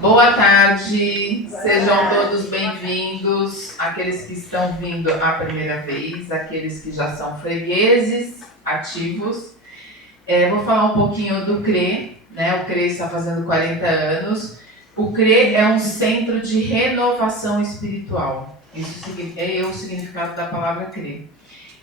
Boa tarde, sejam todos bem-vindos, aqueles que estão vindo a primeira vez, aqueles que já são fregueses ativos. Vou falar um pouquinho do CRE, né? O CRE está fazendo 40 anos. O CRE é um centro de renovação espiritual. Isso é o significado da palavra CRE.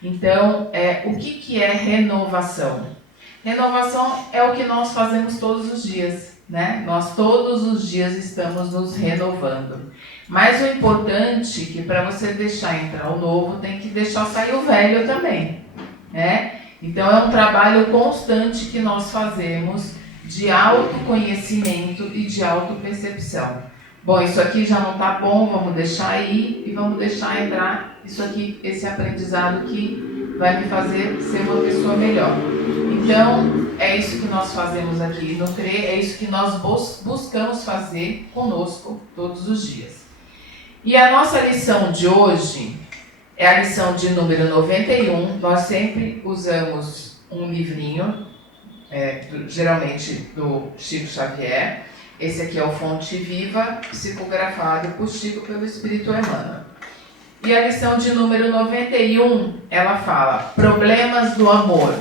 Então, o que é renovação? Renovação é o que nós fazemos todos os dias, né? Nós todos os dias estamos nos renovando. Mas o importante é que para você deixar entrar o novo, tem que deixar sair o velho também, né? Então é um trabalho constante que nós fazemos de autoconhecimento e de autopercepção. Bom, isso aqui já não está bom, vamos deixar aí e vamos deixar entrar isso aqui, esse aprendizado que vai me fazer ser uma pessoa melhor. Então, é isso que nós fazemos aqui no CRE, é isso que nós buscamos fazer conosco todos os dias. E a nossa lição de hoje é a lição de número 91. Nós sempre usamos um livrinho, geralmente do Chico Xavier. Esse aqui é o Fonte Viva, psicografado por Chico pelo Espírito Emmanuel. E a lição de número 91, ela fala: problemas do amor.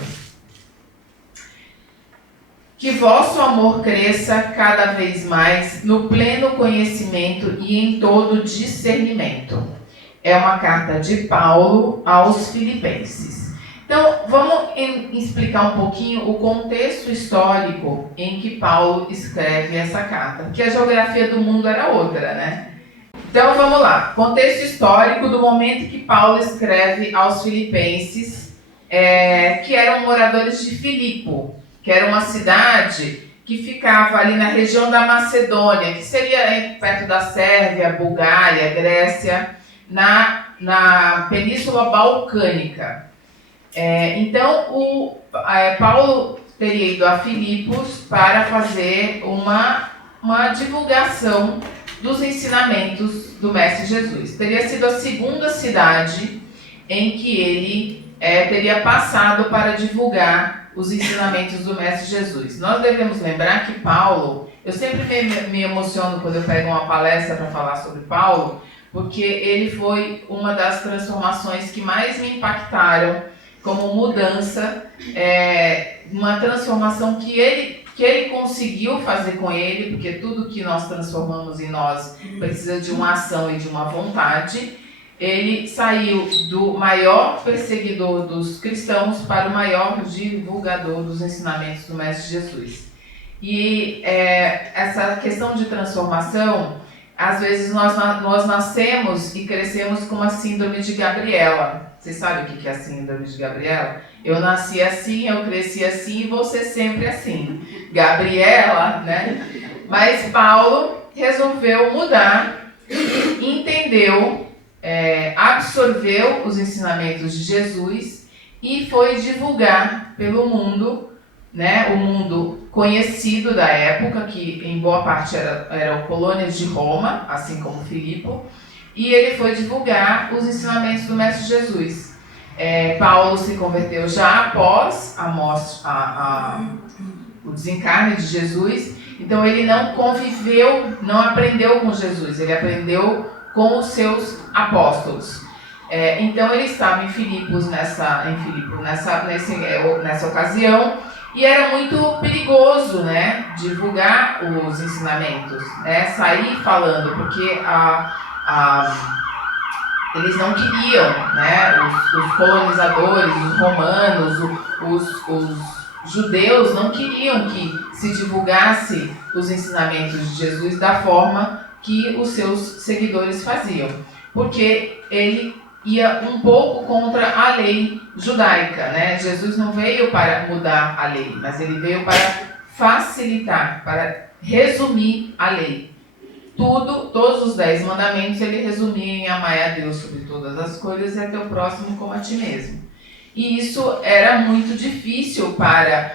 Que vosso amor cresça cada vez mais no pleno conhecimento e em todo discernimento. É uma carta de Paulo aos Filipenses. Então, vamos explicar um pouquinho o contexto histórico em que Paulo escreve essa carta, porque a geografia do mundo era outra, né? Então, vamos lá. Contexto histórico do momento que Paulo escreve aos Filipenses, que eram moradores de Filipo, que era uma cidade que ficava ali na região da Macedônia, que seria perto da Sérvia, Bulgária, Grécia, na Península Balcânica. Então, Paulo teria ido a Filipos para fazer uma divulgação dos ensinamentos do Mestre Jesus. Teria sido a segunda cidade em que ele teria passado para divulgar os ensinamentos do Mestre Jesus. Nós devemos lembrar que Paulo, eu sempre me emociono quando eu pego uma palestra para falar sobre Paulo, porque ele foi uma das transformações que mais me impactaram como mudança, uma transformação que ele conseguiu fazer com ele, porque tudo que nós transformamos em nós precisa de uma ação e de uma vontade. Ele saiu do maior perseguidor dos cristãos para o maior divulgador dos ensinamentos do Mestre Jesus. E essa questão de transformação, às vezes nós nascemos e crescemos com a síndrome de Gabriela. Vocês sabem o que é a síndrome de Gabriela? Eu nasci assim, eu cresci assim e vou ser sempre assim. Gabriela, né? Mas Paulo resolveu mudar, entendeu, absorveu os ensinamentos de Jesus e foi divulgar pelo mundo, né, o mundo conhecido da época, que em boa parte eram colônias de Roma, assim como Filipo, e ele foi divulgar os ensinamentos do Mestre Jesus. Paulo se converteu já após a morte, o desencarne de Jesus, então ele não conviveu, não aprendeu com Jesus, ele aprendeu com os seus apóstolos. Então ele estava em Filipos nessa ocasião, e era muito perigoso, né, divulgar os ensinamentos, né, sair falando, porque eles não queriam, né, os colonizadores, os romanos, os judeus não queriam que se divulgasse os ensinamentos de Jesus da forma que os seus seguidores faziam, porque ele ia um pouco contra a lei judaica, né? Jesus não veio para mudar a lei, mas ele veio para facilitar, para resumir a lei. Todos os 10 mandamentos ele resumia em amar a Deus sobre todas as coisas e a teu próximo como a ti mesmo. E isso era muito difícil para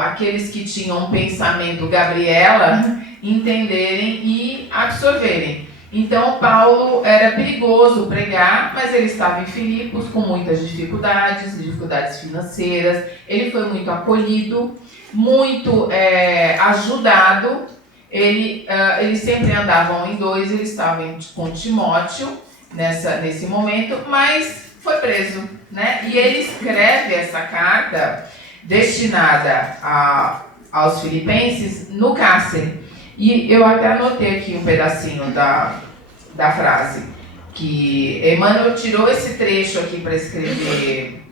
aqueles que tinham um pensamento Gabriela entenderem e absorverem. Então Paulo era perigoso pregar, mas ele estava em Filipos com muitas dificuldades financeiras. Ele foi muito acolhido, muito ajudado, eles sempre andavam em dois, ele estava com Timóteo nesse momento, mas foi preso, né? E ele escreve essa carta destinada aos filipenses no cárcere. E eu até anotei aqui um pedacinho da frase, que Emmanuel tirou esse trecho aqui para escrever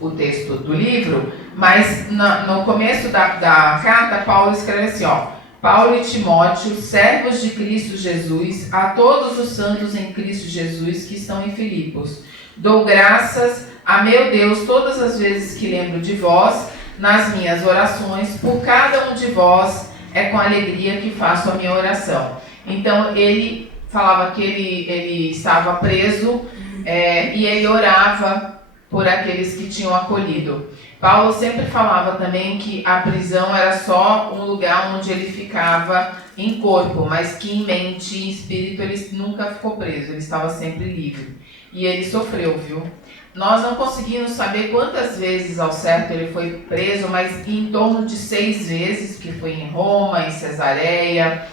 o texto do livro, mas no começo da carta, Paulo escreve assim, ó: Paulo e Timóteo, servos de Cristo Jesus, a todos os santos em Cristo Jesus que estão em Filipos. Dou graças a meu Deus todas as vezes que lembro de vós, nas minhas orações, por cada um de vós, é com alegria que faço a minha oração. Então, ele falava que ele estava preso e ele orava por aqueles que tinham acolhido. Paulo sempre falava também que a prisão era só um lugar onde ele ficava em corpo, mas que em mente e espírito ele nunca ficou preso, ele estava sempre livre. E ele sofreu, viu? Nós não conseguimos saber quantas vezes ao certo ele foi preso, mas em torno de 6 vezes, que foi em Roma, em Cesareia,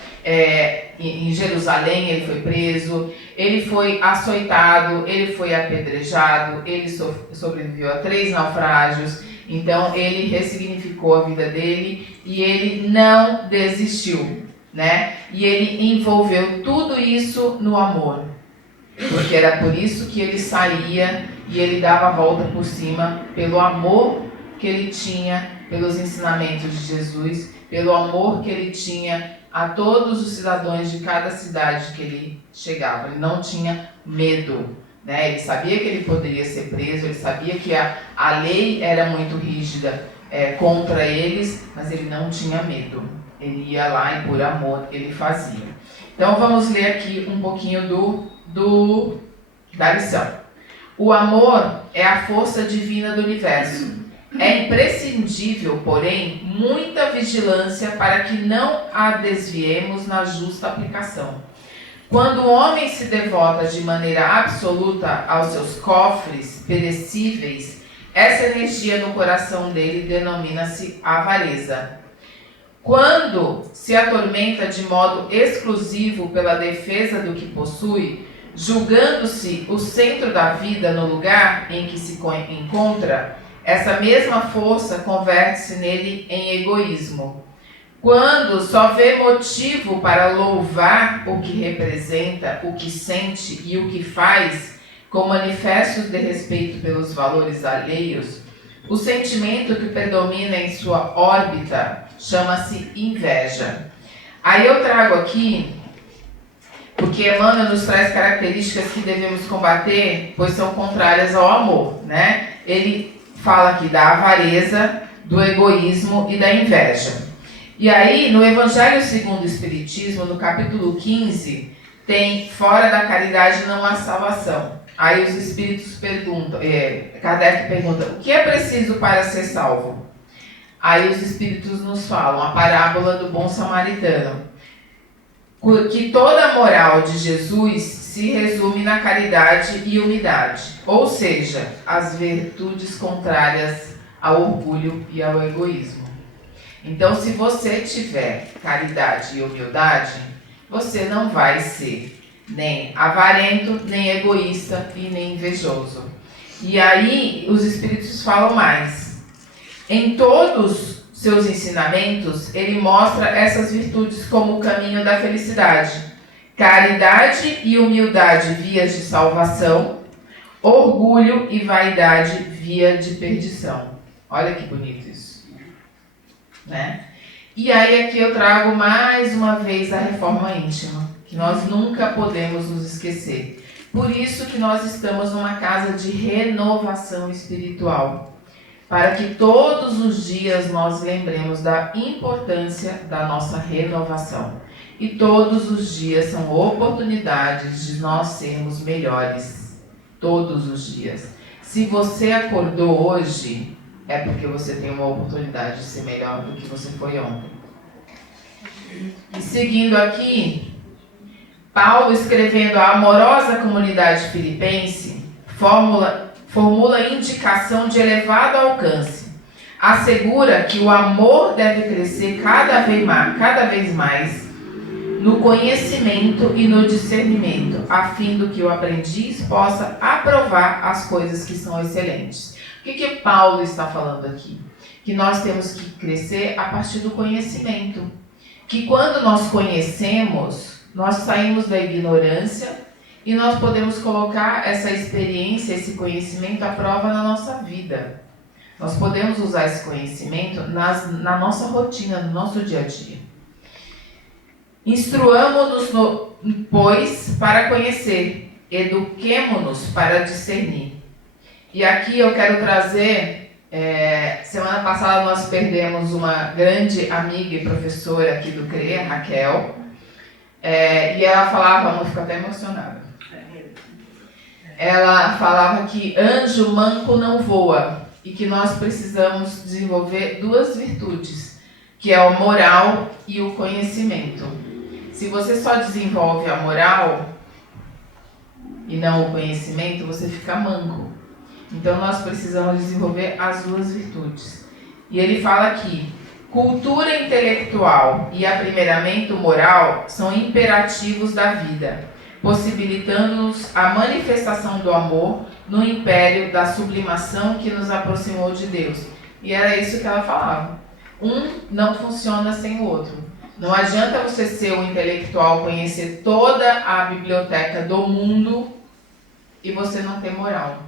em Jerusalém ele foi preso, ele foi açoitado, ele foi apedrejado, ele sobreviveu a 3 naufrágios, então ele ressignificou a vida dele e ele não desistiu, né? E ele envolveu tudo isso no amor, porque era por isso que ele saía e ele dava a volta por cima, pelo amor que ele tinha pelos ensinamentos de Jesus, pelo amor que ele tinha a todos os cidadãos de cada cidade que ele chegava. Ele não tinha medo, né? Ele sabia que ele poderia ser preso, ele sabia que a lei era muito rígida contra eles, mas ele não tinha medo. Ele ia lá e por amor ele fazia. Então vamos ler aqui um pouquinho da lição. O amor é a força divina do universo. É imprescindível, porém, muita vigilância para que não a desviemos na justa aplicação. Quando o homem se devota de maneira absoluta aos seus cofres perecíveis, essa energia no coração dele denomina-se avareza. Quando se atormenta de modo exclusivo pela defesa do que possui, julgando-se o centro da vida no lugar em que se encontra, essa mesma força converte-se nele em egoísmo. Quando só vê motivo para louvar o que representa, o que sente e o que faz, com manifestos de respeito pelos valores alheios, o sentimento que predomina em sua órbita chama-se inveja. Aí eu trago aqui, porque Emmanuel nos traz características que devemos combater, pois são contrárias ao amor, né? Ele fala aqui da avareza, do egoísmo e da inveja. E aí, no Evangelho segundo o Espiritismo, no capítulo 15, tem fora da caridade não há salvação. Aí os espíritos perguntam, Kardec pergunta, o que é preciso para ser salvo? Aí os espíritos nos falam a parábola do bom samaritano, que toda a moral de Jesus se resume na caridade e humildade, ou seja, as virtudes contrárias ao orgulho e ao egoísmo. Então, se você tiver caridade e humildade, você não vai ser nem avarento, nem egoísta e nem invejoso. E aí, os espíritos falam mais. Em todos seus ensinamentos, ele mostra essas virtudes como o caminho da felicidade. Caridade e humildade, vias de salvação. Orgulho e vaidade, via de perdição. Olha que bonito isso, né? E aí aqui eu trago mais uma vez a reforma íntima, que nós nunca podemos nos esquecer. Por isso que nós estamos numa casa de renovação espiritual, para que todos os dias nós lembremos da importância da nossa renovação. E todos os dias são oportunidades de nós sermos melhores. Todos os dias. Se você acordou hoje, é porque você tem uma oportunidade de ser melhor do que você foi ontem. E seguindo aqui, Paulo, escrevendo à amorosa comunidade filipense, formula indicação de elevado alcance. assegura que o amor deve crescer cada vez mais no conhecimento e no discernimento, a fim do que o aprendiz possa aprovar as coisas que são excelentes. O que Paulo está falando aqui? Que nós temos que crescer a partir do conhecimento. Que quando nós conhecemos, nós saímos da ignorância e nós podemos colocar essa experiência, esse conhecimento à prova na nossa vida. Nós podemos usar esse conhecimento na nossa rotina, no nosso dia a dia. Instruamo-nos, pois, para conhecer, eduquemo-nos para discernir. E aqui eu quero trazer, semana passada nós perdemos uma grande amiga e professora aqui do CRE, a Raquel, e ela falava, eu fico até emocionada, ela falava que anjo manco não voa, e que nós precisamos desenvolver duas virtudes, que é a moral e o conhecimento. Se você só desenvolve a moral e não o conhecimento, você fica manco. Então nós precisamos desenvolver as duas virtudes. E ele fala aqui, cultura intelectual e aprimoramento moral são imperativos da vida, possibilitando-nos a manifestação do amor no império da sublimação que nos aproximou de Deus. E era isso que ela falava. Um não funciona sem o outro. Não adianta você ser um intelectual, conhecer toda a biblioteca do mundo e você não ter moral.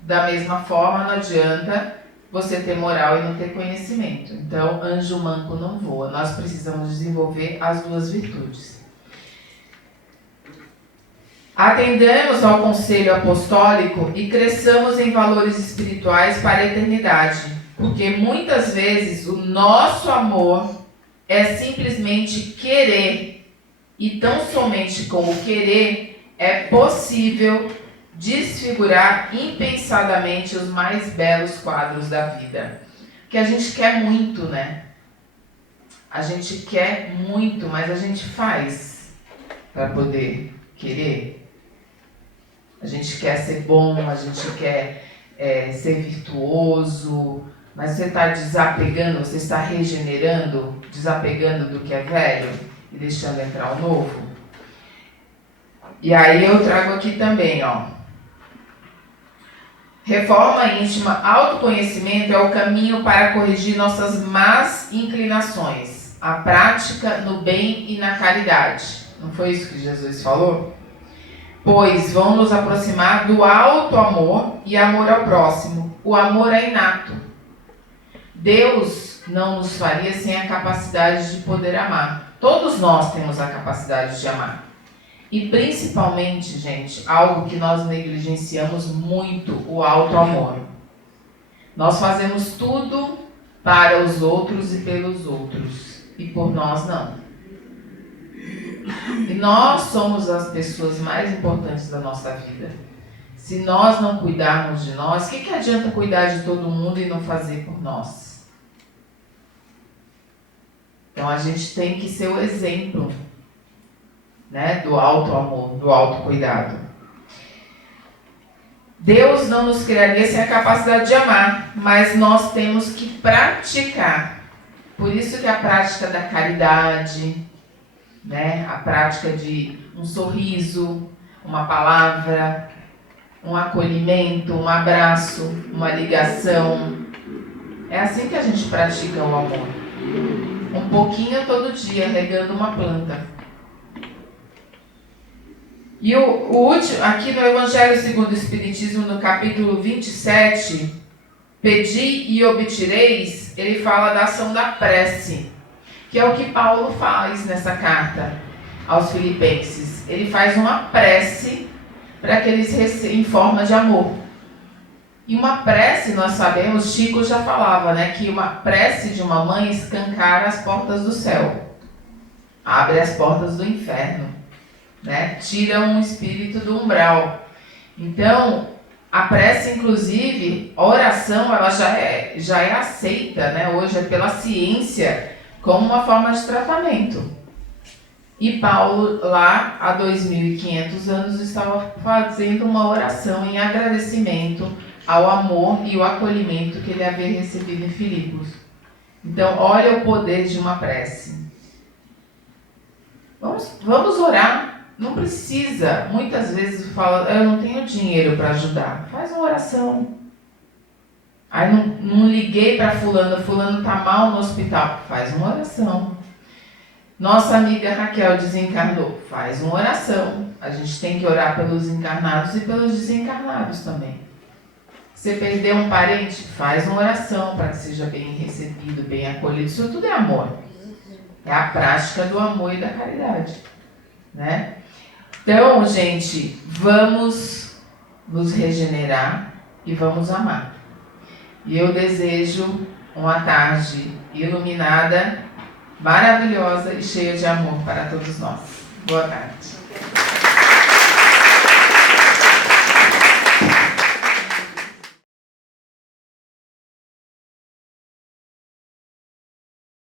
Da mesma forma, não adianta você ter moral e não ter conhecimento. Então, anjo manco não voa. Nós precisamos desenvolver as duas virtudes. Atendamos ao conselho apostólico e cresçamos em valores espirituais para a eternidade, porque muitas vezes o nosso amor é simplesmente querer, e tão somente com o querer é possível desfigurar impensadamente os mais belos quadros da vida. Que a gente quer muito, né? A gente quer muito, mas a gente faz para poder querer. A gente quer ser bom, a gente quer ser virtuoso, mas você está desapegando, você está regenerando, desapegando do que é velho e deixando entrar o novo. E aí eu trago aqui também, ó. Reforma íntima, autoconhecimento é o caminho para corrigir nossas más inclinações, a prática no bem e na caridade. Não foi isso que Jesus falou? Pois vão nos aproximar do alto amor e amor ao próximo. O amor é inato. Deus não nos faria sem a capacidade de poder amar. Todos nós temos a capacidade de amar. E principalmente, gente, algo que nós negligenciamos muito, o alto amor. Nós fazemos tudo para os outros e pelos outros. E por nós não. E nós somos as pessoas mais importantes da nossa vida. Se nós não cuidarmos de nós, o que adianta cuidar de todo mundo e não fazer por nós? Então a gente tem que ser o exemplo, né, do alto amor, do alto cuidado. Deus não nos criaria sem a capacidade de amar, mas nós temos que praticar. Por isso que a prática da caridade, né, a prática de um sorriso, uma palavra, um acolhimento, um abraço, uma ligação. É assim que a gente pratica o amor. Um pouquinho todo dia, regando uma planta. E o último, aqui no Evangelho segundo o Espiritismo, no capítulo 27, Pedi e obtireis, ele fala da ação da prece, que é o que Paulo faz nessa carta aos Filipenses. Ele faz uma prece para que eles recebam em forma de amor. E uma prece, nós sabemos, Chico já falava, né, que uma prece de uma mãe escancara as portas do céu, abre as portas do inferno, né, tira um espírito do umbral. Então, a prece, inclusive, a oração, ela já é aceita, né, hoje pela ciência como uma forma de tratamento. E Paulo, lá há 2.500 anos, estava fazendo uma oração em agradecimento ao amor e o acolhimento que ele havia recebido em Filipos. Então, olha o poder de uma prece. Vamos orar. Não precisa. Muitas vezes fala, eu não tenho dinheiro para ajudar. Faz uma oração. Aí não liguei para fulano está mal no hospital. Faz uma oração. Nossa amiga Raquel desencarnou. Faz uma oração. A gente tem que orar pelos encarnados e pelos desencarnados também. Você perdeu um parente? Faz uma oração para que seja bem recebido, bem acolhido. Isso tudo é amor. É a prática do amor e da caridade, né? Então, gente, vamos nos regenerar e vamos amar. E eu desejo uma tarde iluminada, maravilhosa e cheia de amor para todos nós. Boa tarde.